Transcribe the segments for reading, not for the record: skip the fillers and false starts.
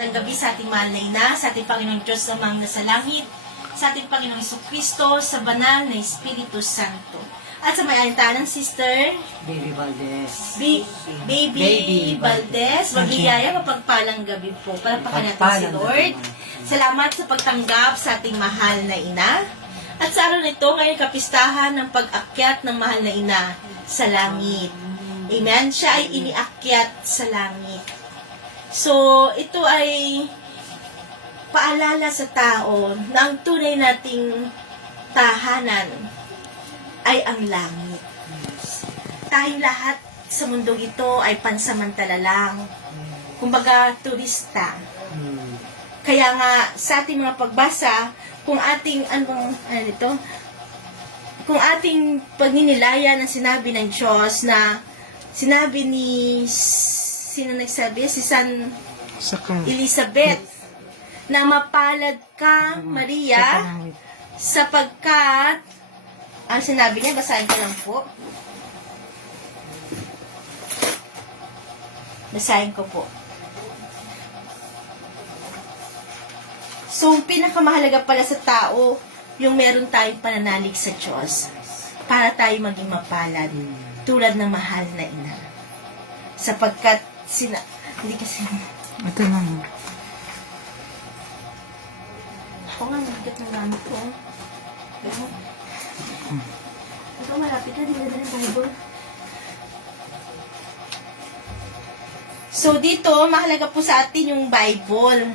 Ng gabi sa ating mahal na ina, sa ating Panginoong Diyos namang nasa langit, sa ating Panginoong Jesucristo, sa banal na Espiritu Santo. At sa may alintahan ng Sister Baby Valdez. Baby Valdez, maghihiyaya mapagpalang gabi po. Palapakan natin si Lord. Salamat sa pagtanggap sa ating mahal na ina. At sa araw na ito, ngayon kapistahan ng pag-akyat ng mahal na ina sa langit. Amen? Siya ay iniakyat sa langit. So, ito ay paalala sa tao na ang tunay nating tahanan ay ang langit. Tayong lahat sa mundong ito ay pansamantala lang. Kumbaga, turista. Kaya nga, sa ating mga pagbasa, kung ating, kung ating pagninilayan ang sinabi ng Diyos na sinabi ni sino nagsabi? Si San Elizabeth na mapalad ka, Maria, sapagkat ang sinabi niya, basahin ko lang po. Basahin ko po. So, pinakamahalaga pala sa tao, yung meron tayong pananalig sa Diyos para tayo maging mapalad tulad ng mahal na ina. Sapagkat hindi kasi Ito lang. ako nga nabigat ng gamit ko. Pero ito malapit na, hindi na ng Bible. So dito, mahalaga po sa atin yung Bible.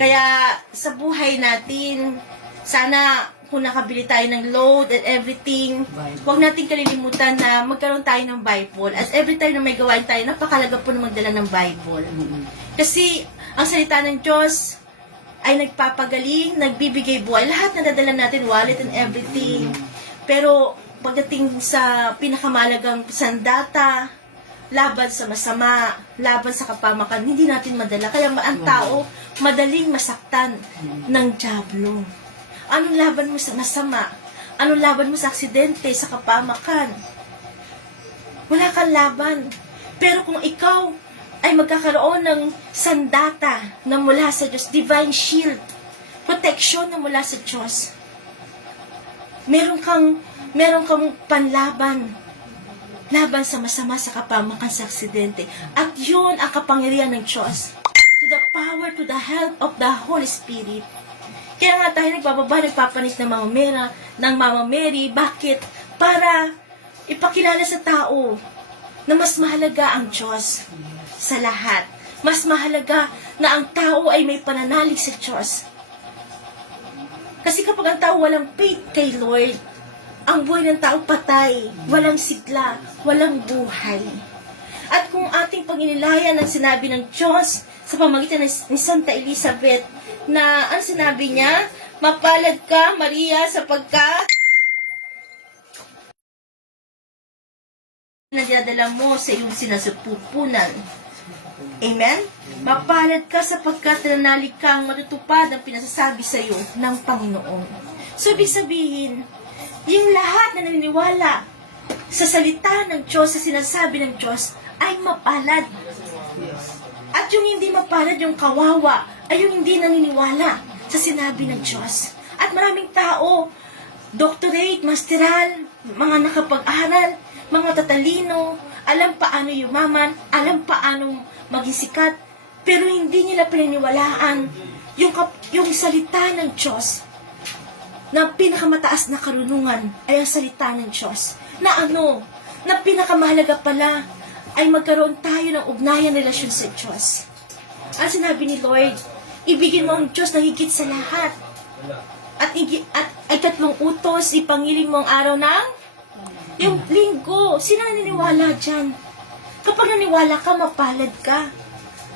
Kaya sa buhay natin, sana kung nakabili tayo ng load and everything, huwag natin kalilimutan na magkaroon tayo ng Bible. At every time na may gawain tayo, napakalaga po na magdala ng Bible. Kasi ang salita ng Diyos ay nagpapagaling, nagbibigay buhay. Lahat na dadala natin, wallet and everything. Pero pagdating sa pinakamalagang sandata, laban sa masama, laban sa kapamakan, hindi natin madala. Kaya ang tao, madaling masaktan ng dyablo. Anong laban mo sa masama? Anong laban mo sa aksidente, sa kapamakan? Wala kang laban. Pero kung ikaw ay magkakaroon ng sandata na mula sa Diyos, divine shield, protection na mula sa Diyos, meron kang panlaban, laban sa masama, sa kapamakan, sa aksidente. At yun ang kapangyarihan ng Diyos. To the power, to the help of the Holy Spirit. Kaya nga tayo nagpapanik ng Mama Mary. Bakit? Para ipakilala sa tao na mas mahalaga ang Diyos sa lahat. Mas mahalaga na ang tao ay may pananalig sa Diyos. Kasi kapag ang tao walang faith kay Lord, ang buhay ng tao patay, walang sigla, walang buhay. At kung ating paginilayan ang sinabi ng Diyos sa pamagitan ni Santa Elizabeth, na ang sinabi niya, mapalad ka, Maria, sapagkat na dinadala mo sa iyong sinasupupunan. Amen? Mapalad ka sapagkat nanalig kang matutupad ang pinasasabi sa iyo ng Panginoon. So, ibig sabihin, yung lahat na naniniwala sa salita ng Diyos, sa sinasabi ng Diyos, ay mapalad. At yung hindi mapalad, yung kawawa, ay yung hindi naniniwala sa sinabi ng Diyos. At maraming tao, doctorate, masteral, mga nakapag-aral, mga tatalino, alam paano yumaman, alam paano maging sikat, pero hindi nila pinaniwalaan yung salita ng Diyos, na pinakamataas na karunungan ay ang salita ng Diyos. Na pinakamahalaga pala ay magkaroon tayo ng ugnayan relasyon sa Diyos. Ang sinabi ni Lord, ibigin mo ang Diyos na higit sa lahat. At ay 3 utos, ipangiling mo ang araw ng yung linggo. Sino naniniwala dyan? Kapag naniwala ka, mapalad ka.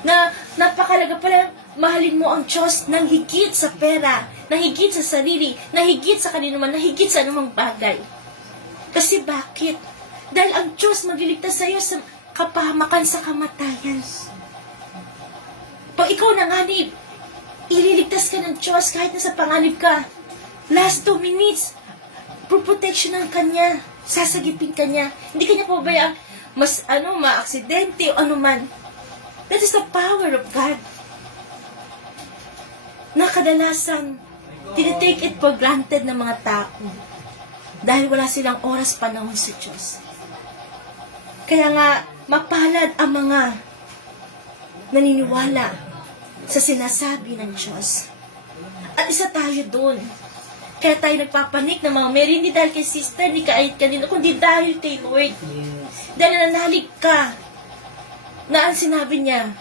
Na napakalaga pala, mahalin mo ang Diyos ng higit sa pera, ng higit sa sarili, ng higit sa kaninuman, ng higit sa anumang bagay. Kasi bakit? Dahil ang Diyos magliligtas sa iyo sa kapahamakan, sa kamatayan. Pag ikaw nanganib, ililigtas ka ng Diyos kahit nasa panganib ka. Last 2 minutes, protection ng Kanya, sasagipin Kanya. Hindi Kanya pabayaan maaksidente o anuman. That is the power of God. na kadalasan tinitake it for granted ng mga tao dahil wala silang oras panahon sa Diyos. Kaya nga, mapalad ang mga naniniwala sa sinasabi ng Diyos. At isa tayo doon. Kaya tayo nagpapanik ng mga Mary, hindi dahil kay sister, hindi kahit kanino, kundi dahil kay Lord. Yes. Dahil nananalig ka na ang sinabi niya,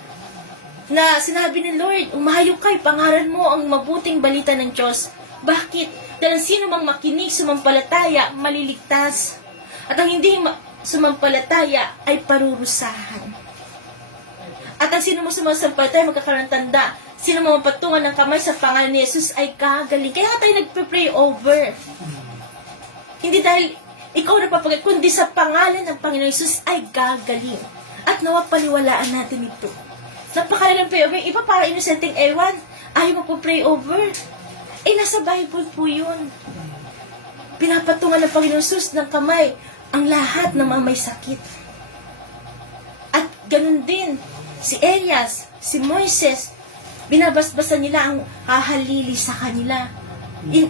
na sinabi ni Lord, umahayo ka, pangaral mo ang mabuting balita ng Diyos. Bakit? Dahil sino mang makinig, sumampalataya, maliligtas. At ang hindi sumampalataya ay parurusahan. At ang sino mo sumampalataya, magkakaroon ng tanda. Sino mo mapatungan ng kamay sa pangalan ni Jesus ay kagaling. Kaya nga tayo nagpe-pray over. Hindi dahil ikaw napapagay, kundi sa pangalan ng Panginoon Jesus ay gagaling. At nawa paniwalaan natin ito. Napakalagang pray over. Iba para inosenteng ewan. Ayaw mo po pray over. Eh, nasa Bible po yun. Pinapatungan ng Panginoon Jesus ng kamay ang lahat ng mga may sakit. At ganun din, si Elias, si Moises, binabasbasan nila ang hahalili sa kanila.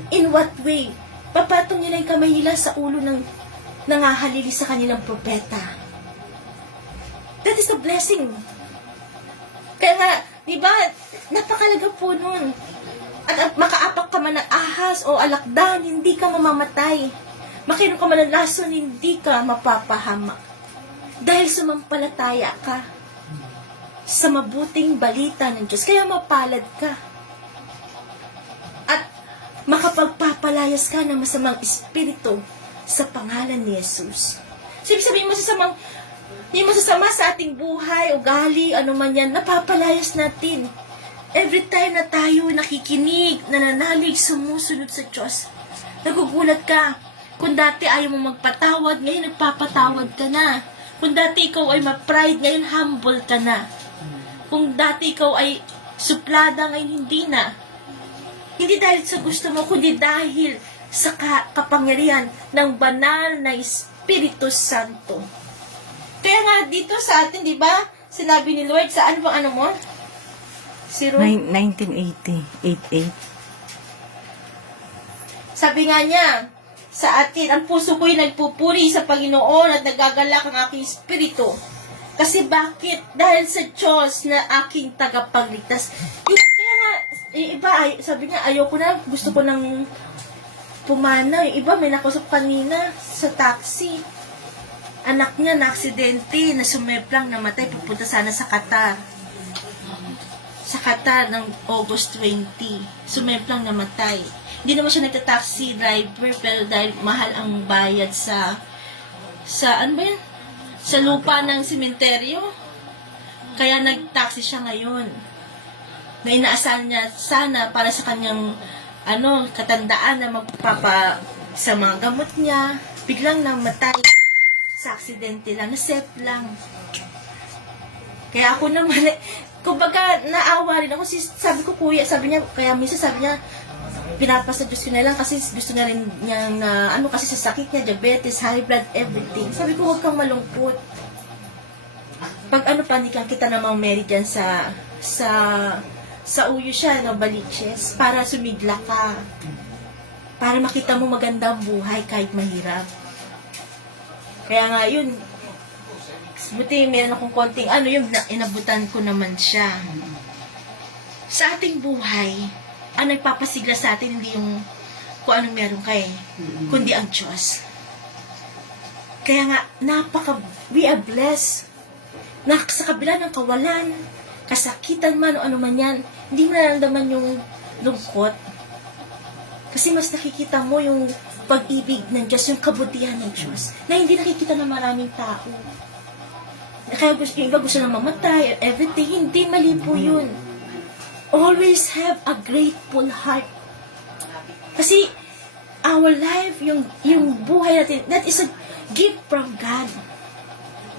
In what way? Papatong nila yung kamay nila sa ulo ng nangahalili sa kanilang propeta. That is a blessing. Kaya nga, di ba, napakalaga po nun. At makaapak ka man ng ahas o alakdan, hindi ka mamamatay. Makinom ka man ng lason, hindi ka mapapahamak. Dahil sumampalataya ka sa mabuting balita ng Diyos. Kaya mapalad ka. At makapagpapalayas ka ng masamang espiritu sa pangalan ni Jesus. So, ibig sabihin mo hindi masasama sa ating buhay, ugali, ano man yan, napapalayas natin. Every time na tayo nakikinig, nananalig, sumusunod sa Diyos, nagugulat ka. Kung dati ayaw mo magpatawad, ngayon nagpapatawad ka na. Kung dati ikaw ay ma-pride, ngayon humble ka na. Kung dati ikaw ay suplada, ngayon hindi na. Hindi dahil sa gusto mo, kundi dahil sa kapangyarihan ng banal na Espiritu Santo. Kaya nga dito sa atin, di ba, sinabi ni Lord, sa ano bang ano mo? 1980, 88. Sabi nga niya, sa atin, ang puso ko'y nagpupuri sa Panginoon at nagagalak ang aking espiritu. Kasi bakit? Dahil sa Diyos na aking tagapagligtas. Kaya nga, iba, sabi niya, ayoko na, gusto ko nang pumana. Yung iba, may nakusap kanina sa taxi. Anak niya na aksidente, na sumeplang, namatay, pupunta sana sa Qatar. Sa Qatar ng August 20. Sumeplang, namatay. Hindi naman siya nagta-taxi driver, pero dahil mahal ang bayad sa ano ba yan? Sa lupa ng sementeryo. Kaya nag-taxi siya ngayon. Na inaasahan niya sana para sa kanyang katandaan na sa mga gamot niya. Biglang namatay sa aksidente lang, na-set lang. Kaya ako naman, kumbaga naawa rin ako, sabi ko kuya, sabi niya, kaya minsan sabi niya, pinapasa Diyos ko na lang kasi gusto na rin niya na, kasi sa sakit niya, diabetes, high blood, everything. Sabi ko, huwag kang malungkot. Pag panikan kita namang Mary dyan sa uyo siya, baliches, para sumigla ka. Para makita mo magandang buhay kahit mahirap. Kaya nga yun, buti meron akong konting yung inabutan ko naman siya. Sa ating buhay, ang nagpapasigla sa atin, hindi yung kung anong meron kayo, kundi ang Diyos. Kaya nga, we are blessed na sa kabila ng kawalan, kasakitan man o ano man yan, hindi mo nararamdaman yung lungkot. Kasi mas nakikita mo yung pag-ibig ng Diyos, yung kabutihan ng Diyos, na hindi nakikita ng maraming tao. Kaya yung iba gusto na mamatay, everything, hindi, mali po yun. Always have a grateful heart. Kasi our life, yung buhay natin, that is a gift from God.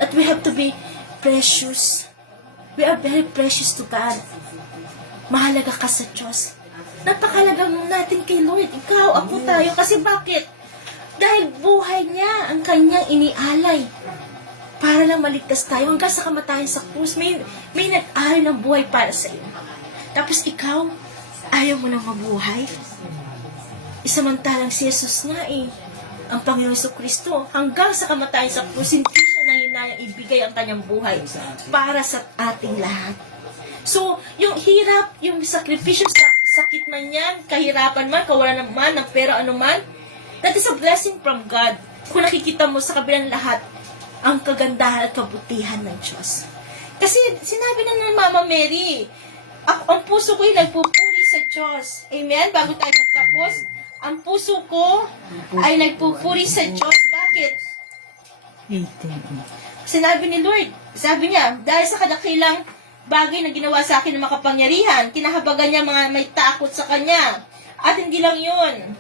That we have to be precious. We are very precious to God. Mahalaga ka sa Diyos. Napakalaga natin kay Lord. Ikaw, ako, tayo. Kasi bakit? Dahil buhay niya ang kanyang inialay para lang maligtas tayo hanggang sa kamatayan sa krus. May nag-alay ng buhay para sa iyo. Tapos ikaw, Ayaw mo nang mabuhay? Isamantalang si Jesus nga ang Panginoong Kristo, hanggang sa kamatayan sa krus, hindi siya nanginayang ibigay ang kanyang buhay para sa ating lahat. So, yung hirap, yung sakripisyo, sakit man yan, kahirapan man, kawalan naman, ng pera, ano man, that is a blessing from God. Kung nakikita mo sa kabilang lahat, ang kagandahan at kabutihan ng Diyos. Kasi sinabi na ng Mama Mary, ang puso ko'y nagpupuri sa Diyos. Amen? Bago tayo magtapos, ang puso ko ay nagpupuri sa Diyos. Bakit? 18. Sinabi ni Lord, sabi niya, dahil sa kadakilang bagay na ginawa sa akin ng makapangyarihan, kinahabagan niya mga may takot sa Kanya. At hindi lang yun,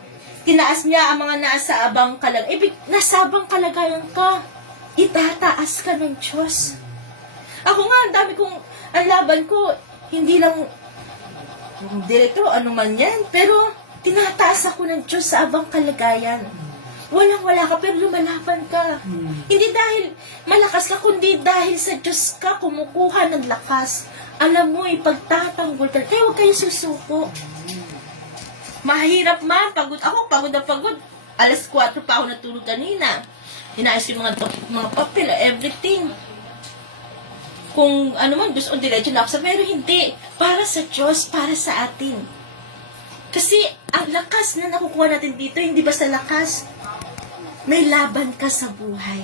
tinaas niya ang mga nasa abang kalagayan. Nasa abang kalagayan ka, itataas ka ng Diyos. Ako nga, ang dami kong, ang laban ko, hindi lang direkto, ano man yan, pero tinataas ako ng Diyos sa abang kalagayan. Walang-wala ka, pero lumalaban ka. Hindi dahil malakas ka, kundi dahil sa Diyos ka kumukuha ng lakas. Alam mo, ipagtatanggol ka. Kaya huwag kayo susuko. Mahirap man, pagod ako, pagod na pagod. Alas 4 pa ako natulog kanina. Inaayos yung mga papel, everything. Kung ano man, gusto diretso na ako sa, pero hindi. Para sa Diyos, para sa atin. Kasi ang lakas na nakukuha natin dito, hindi basta lakas. May laban ka sa buhay.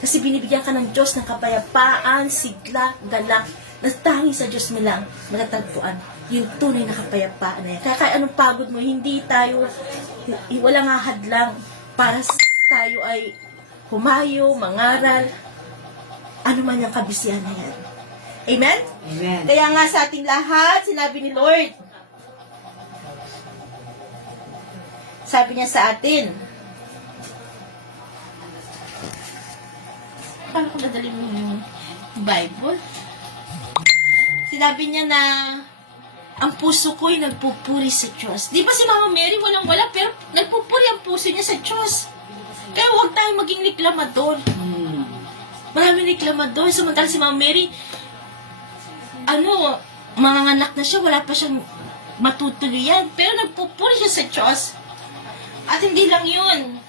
Kasi binibigyan ka ng Diyos ng kapayapaan, sigla, galak, na tanging sa Diyos mo lang matatagpuan. Yung tunay na kapayapaan na yan. Kaya kahit anong pagod mo, hindi tayo, walang hahadlang para tayo ay humayo, mangaral, ano man yung kabisihan na yan. Amen? Amen. Kaya nga sa ating lahat, sinabi ni Lord, sabi niya sa atin, paano kung dadali mo yung Bible? Sinabi niya na ang puso ko'y nagpupuri sa Diyos. Di ba si Mama Mary walang-wala, pero nagpupuri ang puso niya sa Diyos. Kaya huwag tayong maging reklamador. Maraming reklamador. Samantala si Mama Mary, mga anak na siya, wala pa siyang matutuluyan. Pero nagpupuri siya sa Diyos. At hindi lang yun.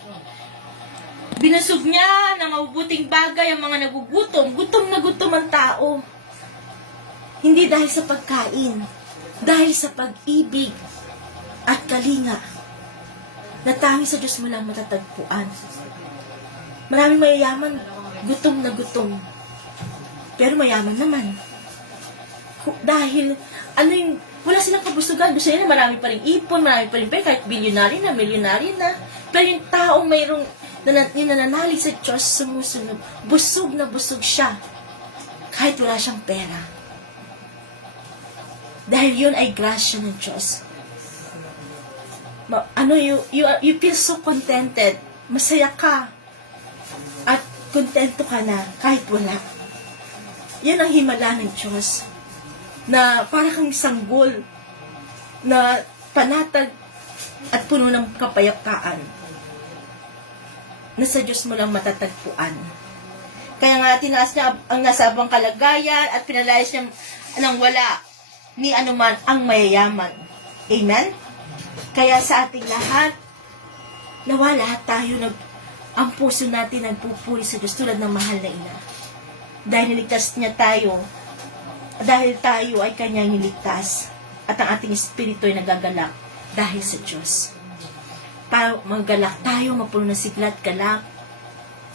Binusog niya ng mabubuting bagay ang mga nagugutom. Gutom na gutom ang tao. Hindi dahil sa pagkain, dahil sa pag-ibig at kalinga na tanging sa Diyos mo lang matatagpuan. Maraming mayayaman, gutom na gutom. Pero mayaman naman. Dahil, wala silang kabusugan. Gusto nila marami pa rin ipon, marami pa rin pera, kahit milyonary na. Pero yung taong mayroong nananalig sa Diyos, sumusunod, busog na busog siya. Kahit wala siyang pera. Dahil yun ay grasya ng Diyos. You feel so contented. Masaya ka. At kontento ka na kahit wala. Yan ang himala ng Diyos. Na para kang sanggol na panatag at puno ng kapayapaan na sa Diyos mo lang matatagpuan. Kaya nga tinaas niya ang nasa abang kalagayan at pinalayas niya ng wala ni anuman ang mayayaman. Amen? Kaya sa ating lahat, nawa lahat tayo ang puso natin nagpupuri sa Diyos tulad ng mahal na ina. Dahil niligtas niya tayo, dahil tayo ay kanyang niligtas, at ang ating espiritu ay nagagalak dahil sa Diyos. Para maggalak tayo, mapuno ng sigla at galak,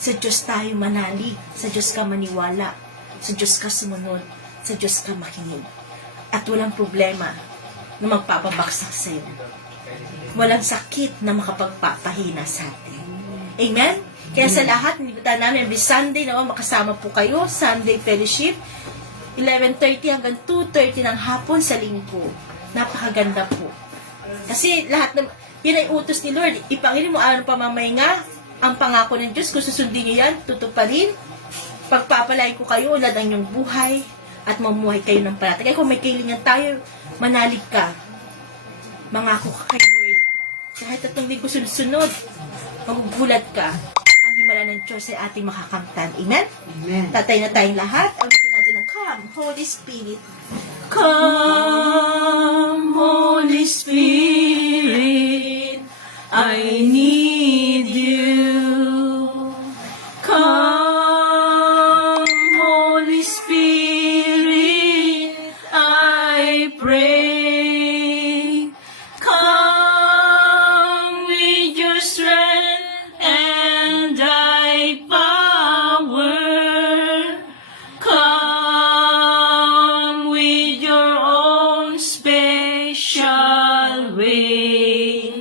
sa Diyos tayo manalig, sa Diyos ka maniwala, sa Diyos ka sumunod, sa Diyos ka makinig. At walang problema na magpapabaksak sa iyo. Walang sakit na makapagpapahina sa atin. Amen? Kaya sa lahat, nilibutan namin every Sunday na makasama po kayo, Sunday Fellowship, 11:30 hanggang 2:30 ng hapon sa linggo. Napakaganda po. Kasi lahat ng, yun ay utos ni Lord. Ipangilin mo araw pamamay nga, ang pangako ng Diyos, kung susundin niyo yan, tutuparin. Pagpapalain ko kayo, ulad ang inyong buhay, at mamuhay kayo ng parati. Kaya kung may kailangan tayo, manalig ka. Mangako ka kay Lord. Kahit atong linggo sunod-sunod, magugulat ka. Ang himala ng Diyos ay ating makakamtan. Amen? Amen. Tatay na tayong lahat. Awitin natin ang Come, Holy Spirit. Come, Holy pray. Come with your strength and thy power. Come with your own special way.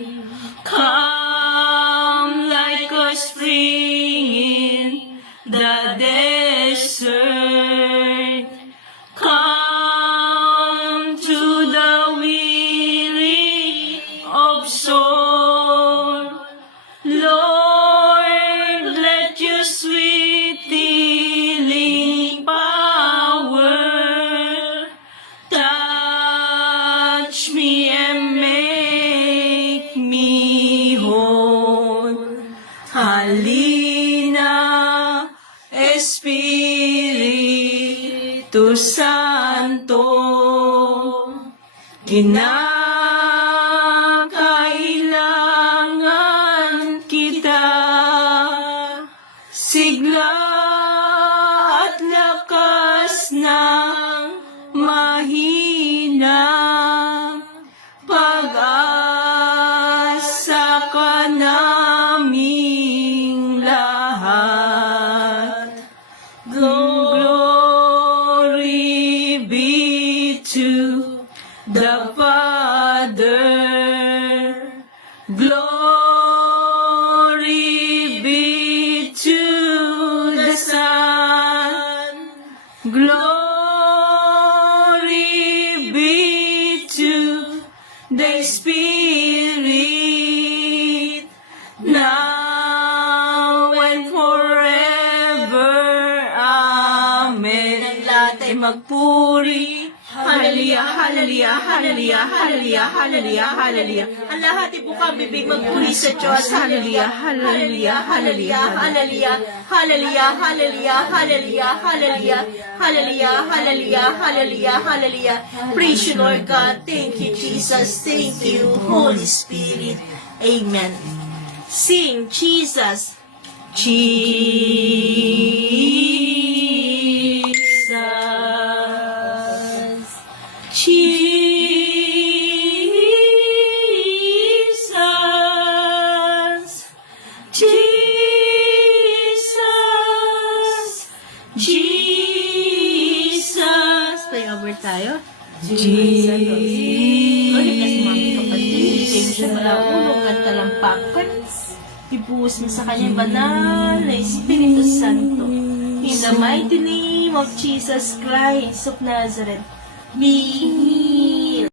Come like a spring in the desert. Come to the weary of soul. Lord, let your sweet healing power touch me and make me whole. Halina, Espiritu Santo, kinakailangan kita, sigla at lakas ng mahina, pag-asa ka naming lahat. Glory be to the Father. Glory be to the Son. Glory be to the Spirit, now and forever. Amen. Ang lahat ay magpuri. Hallelujah, hallelujah, hallelujah, hallelujah, hallelujah, hallelujah. Ang lahat ay bukang bibig magpuri sa Diyos. Hallelujah, hallelujah, hallelujah, hallelujah, hallelujah, hallelujah, hallelujah, hallelujah, hallelujah, hallelujah, hallelujah, hallelujah. Praise you, Lord God. Thank you, Jesus. Thank you, Holy Spirit. Amen. Sing, Jesus. Jesus. Jesus. Jesus. Jesus. Play over tayo. Jesus. Ibuhos mo sa kanyang banal na Espiritu Santo. In the mighty name of Jesus Christ of Nazareth, be